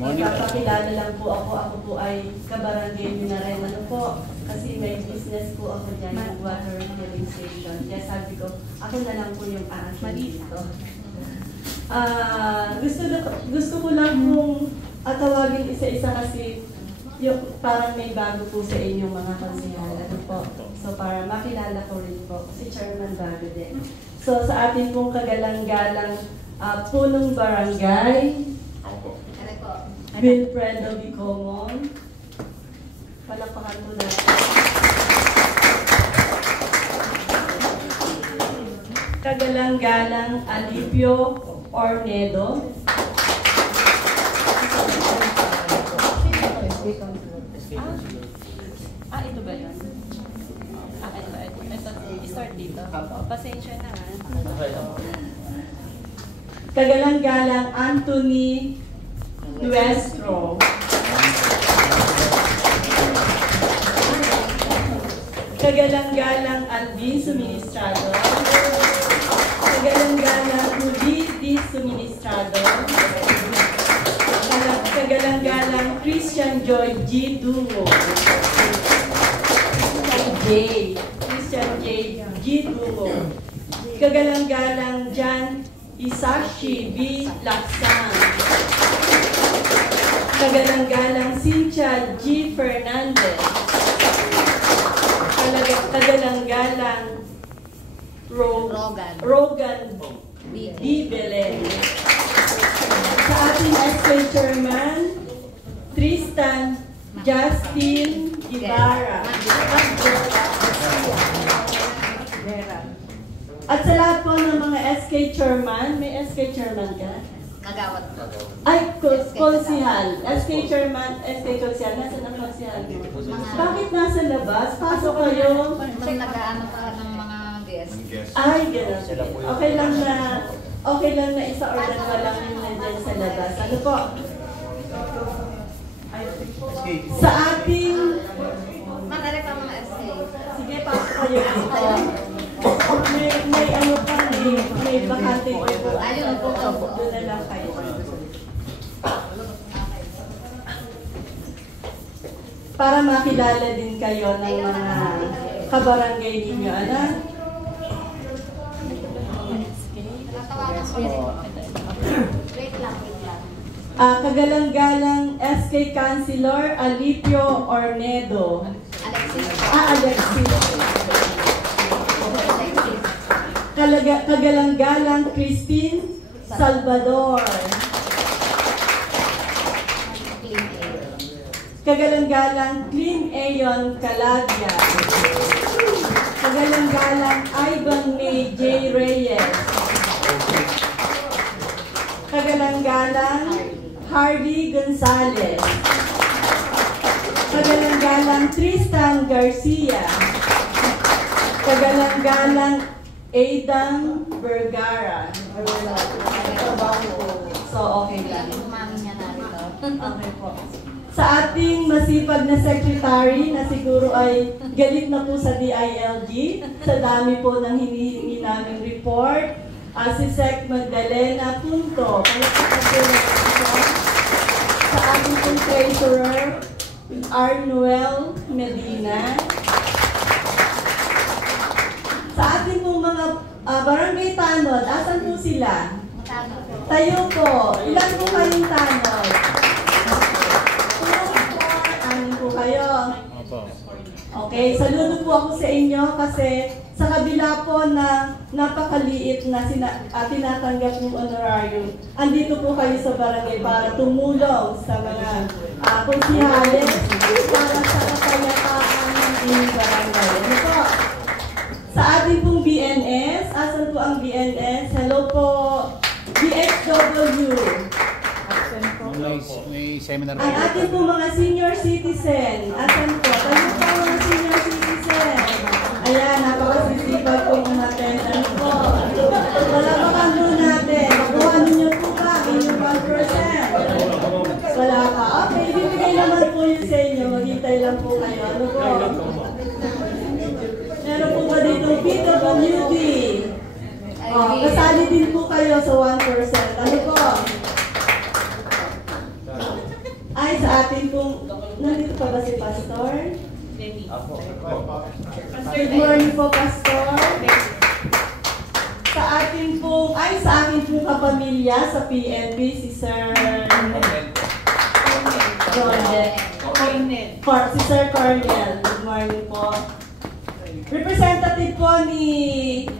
Magpapakilala lang po ako. Ako po ay kabarangay nyo na rin. Ano po? Kasi may business po ako dyan, yung water refilling station. Kaya sabi ko, ako na lang po yung aasin dito. Gusto ko lang pong tawagin isa-isa kasi yung, parang may bago po sa inyong mga konsehal. Ano po? So para makilala ko rin po. Si Chairman bago din. So sa ating pong kagalang-galang punong barangay, Wilfredo Bicomon. Palakpakan po natin. Kagalang-galang Alipio Ornedo. Ito ba yun? Ito, start dito. Pasensya na ha. Kagalang-galang Anthony Nuestro. Kagalang-galang Alvin Suministrado. Kagalang-galang Judith D. Suministrado. Kagalang-galang Christian Joy G. Dungo. Christian J. G. Dungo. Kagalang-galang Jan Isashi B. Laksan. Kagalang-galang Cynthia G. Fernandez. Kagalang-galang Rogan B. Belen. Sa ating SK Chairman, Tristan Justin Ibarra. At sa lahat po ng mga SK Chairman, may SK Chairman ka? Kagawad. Ay, konsihal. SK Chairman, SK Konsihal. Nasaan ang konsihal? Bakit nasa labas? Pasok kayo. Nag-aano pa ng mga guests. Ay, gano'n. Okay lang na isa-order pa lang yung nandyan sa labas. Ano po? Sa ating... Manarek ang mga SK. Sige, pasok kayo dito. May ano pa, may bakante dito. Ayun po. Doon na lang kayo. Para makilala din kayo ng mga kabarangay ninyo. Ano? Wait lang. Kagalang-galang SK Councilor Alipio Ornedo. Alexis. Kagalang-galang Christine Salvador. Kagalang-galang Clean Ayon Calagya. Kagalang-galang Ivan May J. Reyes. Kagalang-galang Hardy Gonzalez. Kagalang-galang Tristan Garcia. Kagalang-galang Aidan Vergara. So, okay lang. Okay po. Sa ating masipag na secretary na siguro ay galit na po sa DILG, sa dami po ng hinihingi naming report, si Sec Magdalena Punto. Sa ating pong treasurer, Arnoel Medina. Sa ating pong mga barangay tanod, asan po sila? Tayo po. Ilan po kayong tanod? 2, 4, 6 po kayo. Okay, saludo po ako sa inyo kasi sa kabila po na napakaliit na tinatanggap ng honorarium, andito po kayo sa barangay para tumulong sa mga konsihales para sa kapayapaan ng inyong barangay. Ano po? Sa ating pong BNS, asan po ang BNS? Hello po, BXW. May seminar Ang ating pong mga senior citizen, asan po? Tayo po mga senior citizen. Ayan, napakasisipag pong umattend. Ano po? Palapakan po natin. Makuha ninyo po ba inyong 1%? Wala ka. Okay, ibibigay naman po yun sa inyo. Maghintay lang po kayo. Ano po? Meron po ba dito PWD? Kasali din po kayo sa 1%. Ano po? ay sa atin pong, nandito pa ba si Pastor? Good morning po, Pastor. Sa atin pong, ay sa akin pong kapamilya sa PNP, si Sir Si Sir Cornel. Good morning po. Representative po ni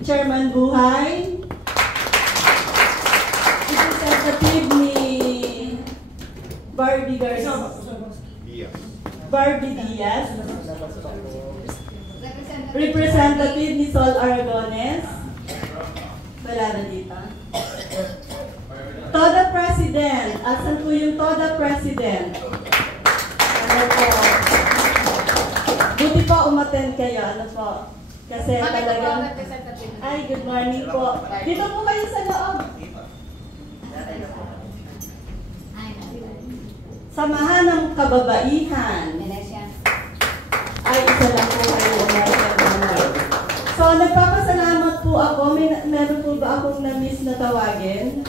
Chairman Buhay. Representative ni Barbie Diaz. Representative ni Sol Aragones. Wala na dito. Toda President. Asan po yung Toda President? Ano po? Buti po umattend kayo. Ano po? Kasi talagang... Ay, good morning po. Dito po kayo sa loob. Samahan ng kababaihan. Ay, isa lang po kayo umattend. So, nagpapasalamat po ako. Meron po ba akong na-miss na tawagin?